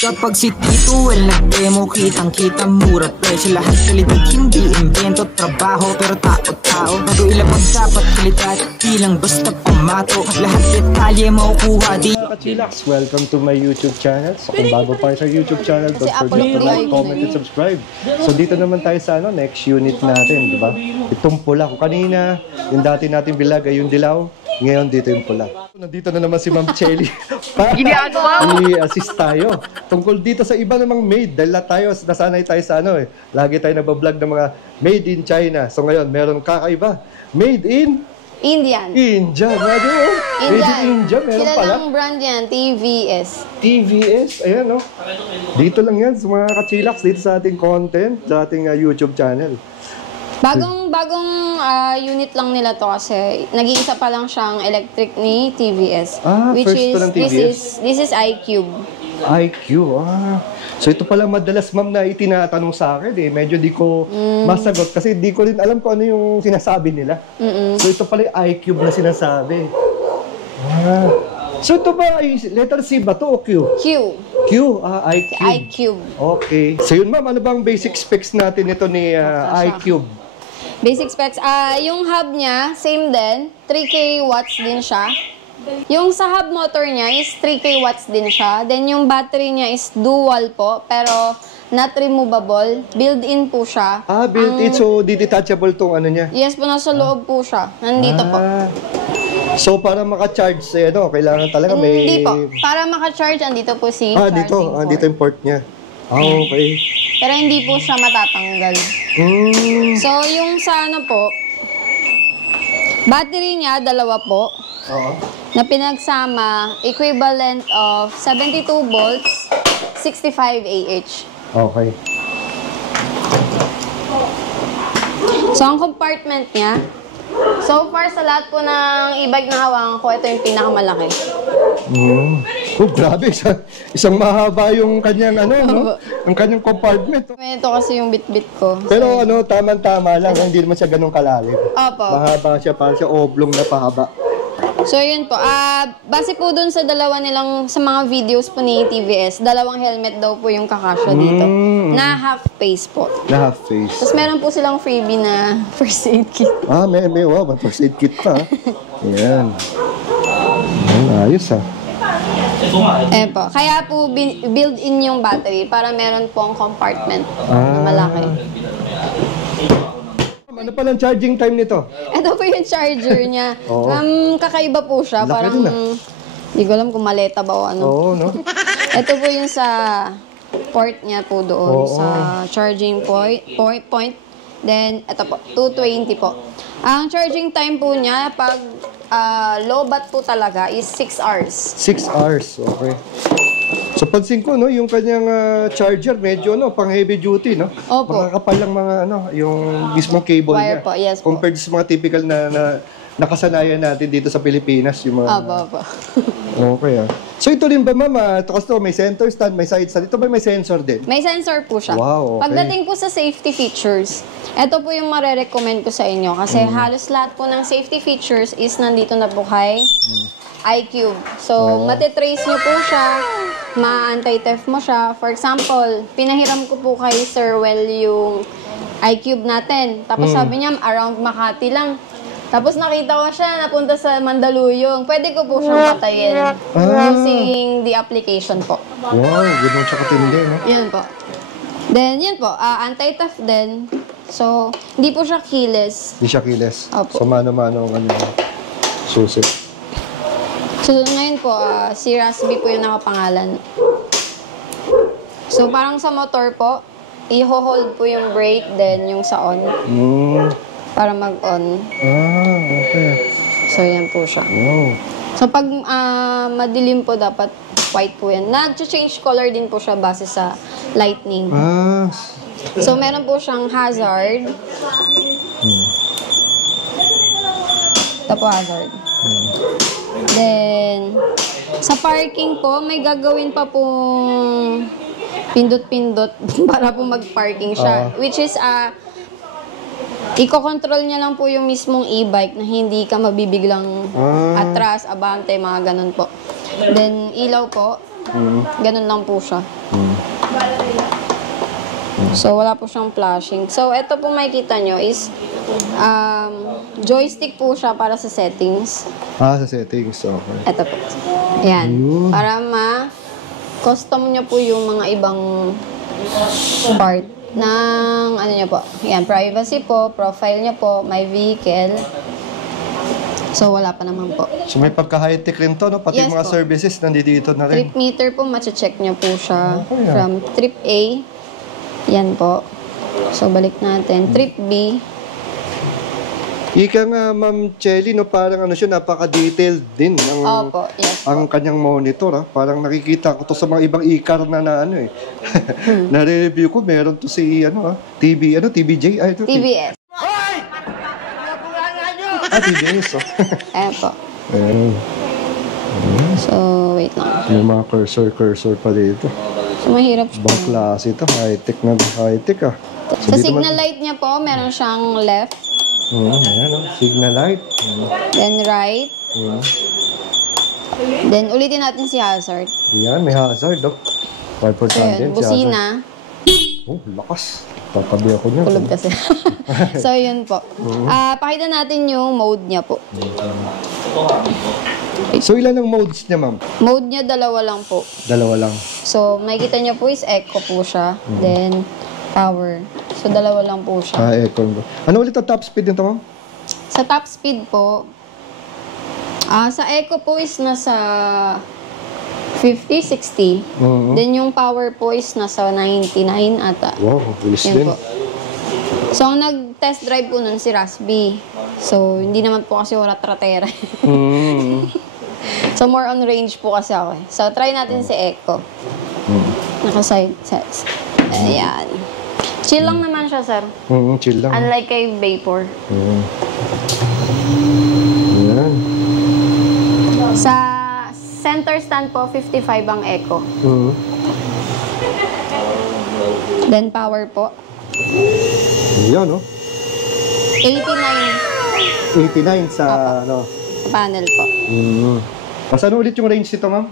Kapag si Tito Well nag-demo, kitang-kita mura presyo. Lahat kalidad, hindi invento, trabaho pero tao-tao. Bago ilapag dapat kalidad, di lang basta pamato. Lahat detalye makukuha di. Ka-chillax, welcome to my YouTube channel. So kung bago pa sa YouTube channel, don't forget to like, comment, and subscribe. So dito naman tayo sa next unit natin, di ba? Itong pula. Kung kanina, yung dati nating bilag ay yung dilaw. Ngayon, dito yung pula. Nandito na naman si Ma'am Chelly. I-assist tayo. Tungkol dito sa iba namang made. Dahil tayo, nasanay tayo sa lagi tayo nagbablog ng mga made in China. So ngayon, meron kakaiba. Made in? Indian. India. Made in India. Meron pala. Kilalang brand yan, TVS. TVS. Ayan, no? Dito lang yan sa mga ka-chillax. Dito sa ating content, sa ating YouTube channel. Bagong unit lang nila to kasi nag-iisa pa lang siyang electric ni TVS. Which first is, ng TVS? This is iCube. iCube, So ito pala madalas ma'am na itinatanong sa akin Medyo di ko masagot kasi di ko rin alam kung ano yung sinasabi nila. So ito pala yung iCube na sinasabi. So ito ba ay letter C ba to o Q? Q. Q, iCube. iCube. Okay. So yun ma'am, ano bang basic specs natin ito ni iCube? Basic specs, yung hub niya, same din, 3K watts din siya. Yung sa hub motor niya is 3K watts din siya. Then yung battery niya is dual po, pero not removable. Built-in po siya. Built-in, so detachable tong ano niya? Yes po, nasa loob po siya. Nandito po. So para maka-charge kailangan talaga may... Hindi po. Para maka-charge, andito po si charging port. Dito yung port niya. Okay. Pero hindi po siya matatanggal. So, yung sa battery niya, dalawa po. Na pinagsama, equivalent of 72 volts, 65 Ah. Okay. So, ang compartment niya, so far sa lahat po ng e-bike na hawakan ko, ito yung pinakamalaki. Grabe. Isang mahaba yung kanyang ang kanyang compartment. Ito kasi yung bit-bit ko. Pero tama-tama lang. Hindi naman siya ganun kalalim. Opo. Mahaba siya, parang siya oblong na pahaba. So, yun po. Base po dun sa dalawa nilang, sa mga videos po ni TVS, dalawang helmet daw po yung kakasya dito. Na half face po. Na half face. Tapos meron po silang freebie na first aid kit. May first aid kit pa. Ayan. Ayos Po. Kaya po build-in yung battery para meron pong compartment na malaki. Ano pa lang charging time nito? Ito po yung charger niya. Kakaiba po siya. Laki parang, hindi ko alam kung maleta ba o ano. No? Ito po yung sa port niya po doon. Sa charging point. Then, ito po, 220 po. Ang charging time po niya, pag low bat po talaga, is 6 hours. 6 hours, okay. So, pansin ko, yung kanyang charger, medyo, pang heavy duty, no? Opo. Makakapal lang mga, yung mismong cable Wire niya. po, yes po. Compared sa mga typical na nakasanayan natin dito sa Pilipinas, yung mga... Opo. Okay, So, ito rin ba, ma'am? Ito kasi may center stand, may side stand. Ito ba may sensor din? May sensor po siya. Wow, okay. Pagdating po sa safety features, ito po yung marerecommend ko sa inyo. Kasi halos lahat po ng safety features is nandito na po kay iCube. So, matitrace nyo po siya, ma-anti-theft mo siya. For example, pinahiram ko po kay Sir Well yung iCube natin. Tapos sabi niya, around Makati lang. Tapos nakita ko siya, napunta sa Mandaluyong. Pwede ko po siyang patayin using the application po. Wow, gano'n siya katindi, no? Yan po. Then, yun po, anti-theft din. So, hindi po siya keyless. Hindi siya keyless. Opo. So, mano-mano ang susi. So, ngayon po, si Rasby po yung nakapangalan. So, parang sa motor po, i-hold po yung brake, then yung sa on. Para mag-on. Okay. So, yan po siya. Wow. So, pag madilim po, dapat white po yan. Nag-change color din po siya base sa lightning. So, meron po siyang hazard. Ito po hazard. Then, sa parking po, may gagawin pa pong pindot-pindot para po mag-parking siya. Which is, iko-control niya lang po yung mismong e-bike na hindi ka mabibiglang atras, abante, mga ganun po. Then, ilaw po. Ganun lang po siya. So, wala po siyang flashing. So, ito po makikita nyo is joystick po siya para sa settings. Sa settings. Okay. Ito po. Ayan. Para ma-custom nyo po yung mga ibang part ng ano nyo po. Ayan, privacy po, profile nyo po, my vehicle. So, wala pa naman po. So may pagka-high-tech rin to, no? Pati Yes mga po. services nandito na rin. Trip meter po, mache-check nyo po siya. Okay, From trip A. Yan po. So, balik natin. Trip B. Ika nga, Ma'am Chelly, no, parang ano siya, napaka-detailed din ang, Opo, yes ang kanyang monitor. Ha? Parang nakikita ko to sa mga ibang e-car na ano eh. Nare-review ko, meron to si TBJ? Ay, ito, TVS. TBS. Oh. Ayan po. Ayan. So, wait lang. May mga cursor pa dito. So, mahirap siya. Ibang klase ito. High-tech na high-tech ah. Sa signal light niya po, meron siyang left, Ayan, oh. Signal light. then right, then ulitin natin si hazard. Yan, may hazard, oh. Wiper So, tangent, yun, busina. Oh, lakas. Tatabi ako niya. Kulog kasi. So, yun po. Pakita natin yung mode niya po. So, ilan ang modes niya, ma'am? Mode niya, dalawa lang po. Dalawa lang. So, makikita niyo po is eco po siya. Then, power. So, dalawa lang po siya. Aircon ba? Ano ulit ang top speed nito, ma'am? Sa top speed po, sa eco po is nasa 50, 60. Then, yung power po is nasa 99 ata. Wow, bilis Yan din. po. So, ang nag-test drive po nun si Rasby. So, hindi naman po kasi rat-ratera. So, more on range po kasi ako eh. So, try natin si Eco. Naka-side sets. Ayan. Chill lang naman siya, sir. Chill lang. Unlike kay Vapor. Yan. Sa center stand po, 55 ang Eco. Then, power po. Yan, no? 89 89 sa, ano? sa panel po. Saan ulit yung range nito, ma'am?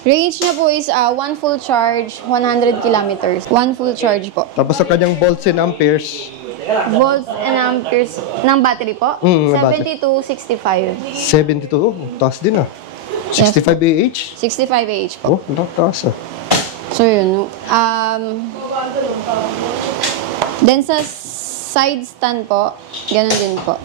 Range niya po is one full charge, 100 kilometers. One full charge po. Tapos sa kanyang volts and amperes, Volts and amperes ng battery po? ng battery. 72, 65. 72. Oh, taas din ah. 65 AH? 65 AH po. Oh, taas ah. So yun. Then sa side stand po, ganun din po.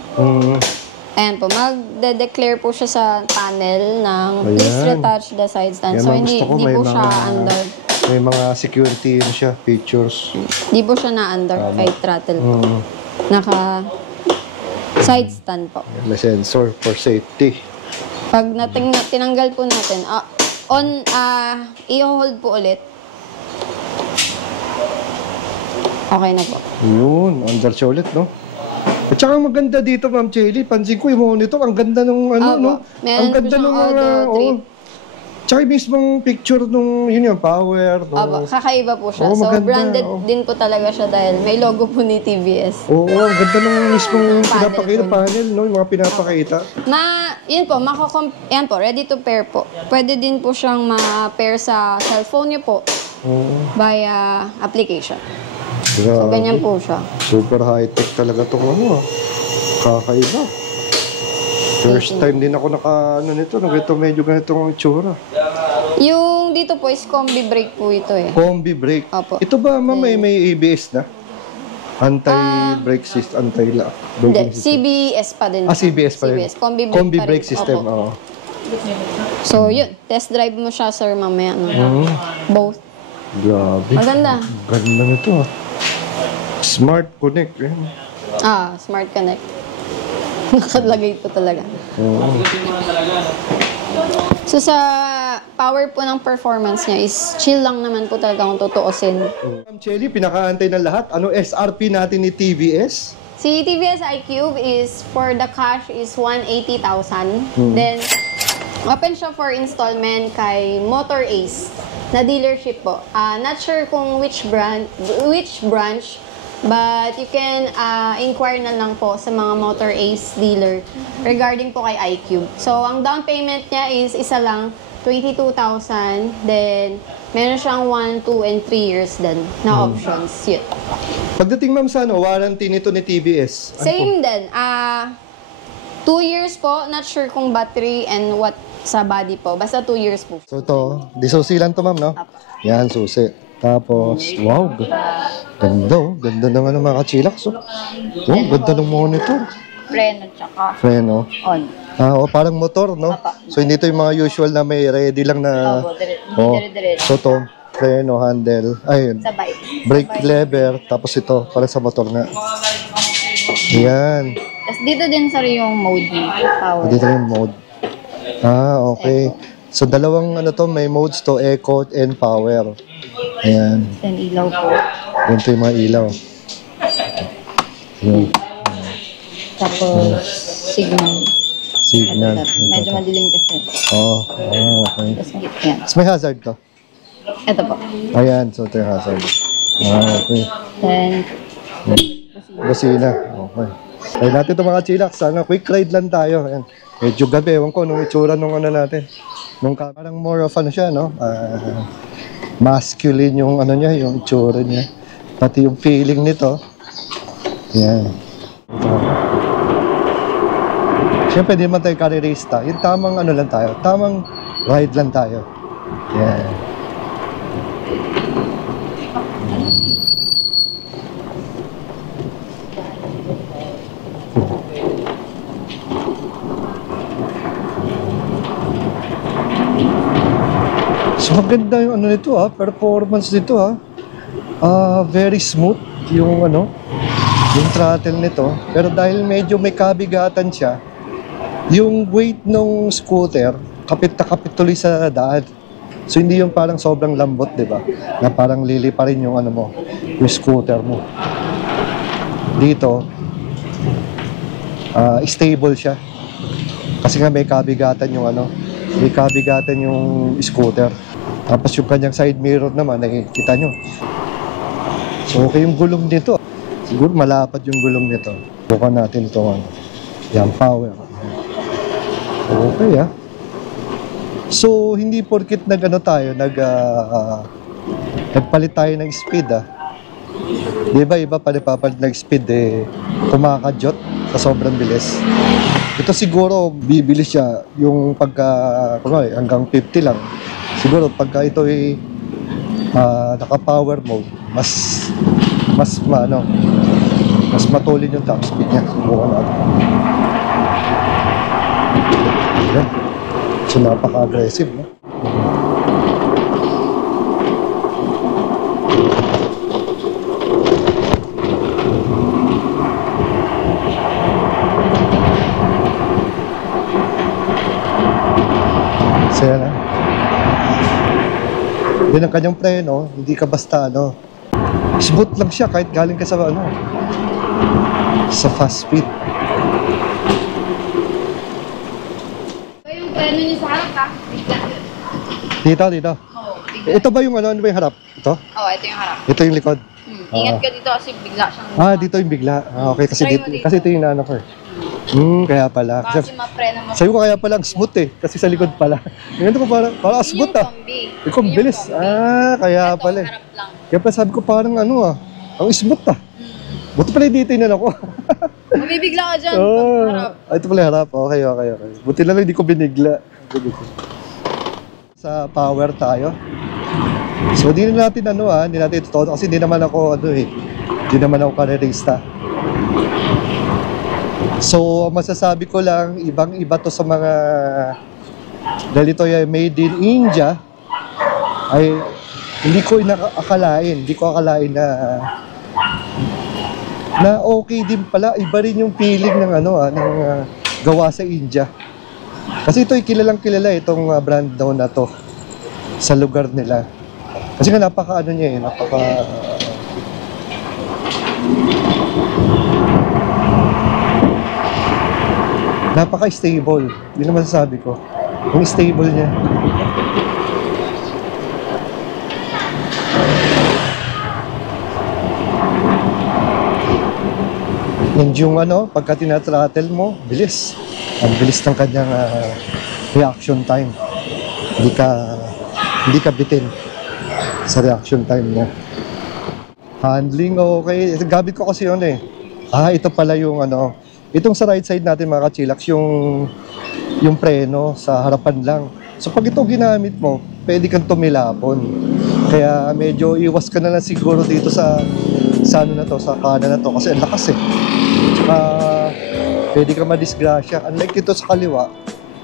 Ayan po, magde-declare po siya sa panel ng please retouch the side stand. Yan So ang hindi gusto ko, di may po siya mga- under. May mga security yun siya, features. Di po siya na-under kahit throttle po. Naka side stand po. May sensor for safety. Pag tinanggal po natin, i-hold po ulit. Okay na po. Yun, under siya ulit, no? At saka maganda dito, Ma'am Chelly. Pansin ko yung monitor, ang ganda nung ano, Opo. no? Meron Ang po ganda siyang nung auto trip. Tsaka yung mismong picture nung, yun yung power. Opo, kakaiba po siya. Oo, So, maganda, branded oo. din po talaga siya dahil may logo po ni TVS. Oo, ang ganda nung mismong Panel pinapakita, po. panel, no? Yung mga pinapakita. Yun po, yan po, ready to pair po. Pwede din po siyang ma-pair sa cellphone niyo po via application. So, Grabe. ganyan po siya. Super high-tech talaga itong ano, ah. Kakaiba. First time din ako nito, medyo ganitong itsura. Yung dito po is combi brake po ito eh. Combi brake. Opo. Ito ba, ma'am, may ABS na? Anti-brake system, Hindi, CBS pa din. CBS pa rin. CBS, combi brake Combi pa rin. brake system, Opo. oo. So, yun. Test drive mo siya, sir, mamaya. No? Both. Grabe. Maganda. Ganda nito, ah. Smart Connect, eh. Smart Connect. Nakalagay po talaga. So, sa power po ng performance niya is chill lang naman po talaga kung tutuusin. Ma'am Chelly, pinakaantay ng lahat. Ano SRP natin ni TVS? Si TVS iQube is, for the cash, is 180,000. Then, open siya for installment kay Motor Ace na dealership po. Not sure kung which branch, but you can inquire na lang po sa mga Motor Ace dealer regarding po kay iQube. So, ang down payment niya is isa lang, 22,000. Then, meron siyang 1, 2, and 3 years din na options. Yun. Pagdating ma'am sa warranty nito ni TVS? Same din. 2 years po. Not sure kung battery and what sa body po. Basta 2 years po. So ito, di susi lang to ma'am, no? Yan, susi. Tapos, wow, ganda oh. Ganda ng mga kachilaks. Oh, ganda ng monitor. Preno tsaka Freno. on. Parang motor, no? So hindi ito yung mga usual na may ready lang na... So ito, preno, handle, ayun. Sabay. Brake lever, tapos ito, para sa motor nga. Yan. Tapos dito din sir yung mode power. Dito yung mode. Okay. So dalawang may modes to, eco and power. Ayan. Then ilaw po. Ganito yung mga ilaw. Yun. Tapos signal. Signal. Medyo madilim kasi. Okay. Tapos yan. Tapos may hazard to. Ito po. Ayan, so ito yung hazard. Okay. Then, Busina. Okay. Ay natin ito mga chillax. Quick ride lang tayo. Ayan. Medyo gabi. Ewan ko nung itsura nung natin. Nung parang more of siya, no? Masculine yung niya, yung itsura niya. Pati yung feeling nito. Ayan. Siyempre, di naman tayo karerista. Yung tamang lang tayo. Tamang ride lang tayo. Yeah. So, maganda yung nito performance nito very smooth yung yung throttle nito. Pero dahil medyo may kabigatan siya, yung weight ng scooter, kapit na kapit tuloy sa daan. So hindi yung parang sobrang lambot, di ba? Na parang lili pa rin yung yung scooter mo. Dito, stable siya. Kasi nga may kabigatan yung may kabigatan yung scooter. Tapos yung kanyang side mirror naman, nakikita nyo. So okay yung gulong nito. Siguro malapad yung gulong nito. Bukan natin ito. Yan, power. Okay So, hindi porkit tayo, nagpalit tayo ng speed Di ba, iba pa napapalit ng speed kumakadyot sa sobrang bilis. Ito siguro, bibilis siya yung hanggang 50 lang. Siguro, pagka ito naka-power mode, mas matulin yung top speed niya. Subukan natin. Ayan. So, napaka-aggressive, no? So, yan, Yan ang kanyang preno, hindi ka basta, smooth lang siya kahit galing ka sa, sa fast speed. Dito. Ito ba yung ano ba yung harap? Ito? Oo, ito yung harap. Ito yung likod? Ingat ka dito kasi bigla siyang... Dito yung bigla. Okay, kasi ito yung naano ko kaya pala. Kasi mapreno mo. Sabi ko kaya pala ang smooth kasi sa likod pala. Ganito ko parang smooth Ikaw bilis. Kaya ito, pala. harap lang. Kaya pala sabi ko parang ang smooth Buti pala dito yun ako. Mabibigla ka dyan. Harap. Ito pala harap. Okay. Buti lang hindi ko binigla. Sa power tayo. So hindi natin hindi natin ito kasi hindi naman ako hindi naman ako karerista. So masasabi ko lang ibang-iba to sa mga ganito made in India ay hindi ko akalain na okay din pala, iba rin yung feeling ng ng gawa sa India. Kasi ito kilalang kilala itong brand daw na to sa lugar nila. Kasi nga napaka napaka-stable. Yun ang masasabi ko. Yung stable niya. And yung pagka tinatrattle mo, bilis. Ang bilis ng kanyang reaction time. hindi ka bitin sa reaction time niya. Handling, okay. Gamit ko kasi yun eh. Ito pala yung ano. Itong sa right side natin mga kachilax, yung preno sa harapan lang. So pag ito ginamit mo, pwede kang tumilapon. Kaya medyo iwas ka na lang siguro dito sa ano na to, sa kanan na to. Kasi ang lakas eh. Tsaka pwede ka madisgrasya. Unlike ito sa kaliwa,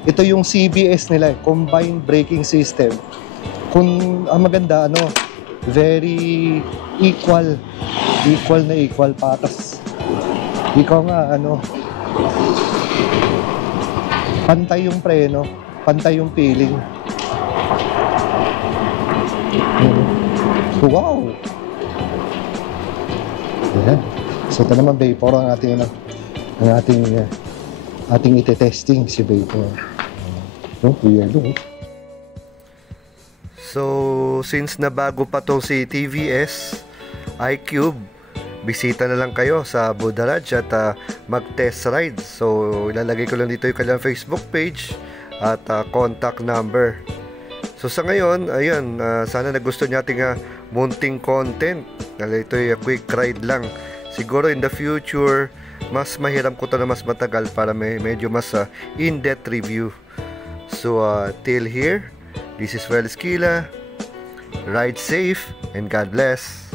ito yung CBS nila, Combined Braking System. Kung ang maganda, very equal na equal, patas. Ikaw nga, pantay yung preno, pantay yung feeling. Wow! Ayan. So ito naman vapor ang ating ite-testing si vapor. Yellow. So, since na bago pa tong si TVS iQube, bisita na lang kayo sa Budaraj at mag-test ride. So, ilalagay ko lang dito yung kanilang Facebook page at contact number. So, sa ngayon, ayan, sana nagustuhan niyo ating munting content. Ito yung quick ride lang. Siguro in the future, mas mahiram ko to na mas matagal para medyo mas in-depth review. So, till here, this is Well Esquila. Ride safe and God bless.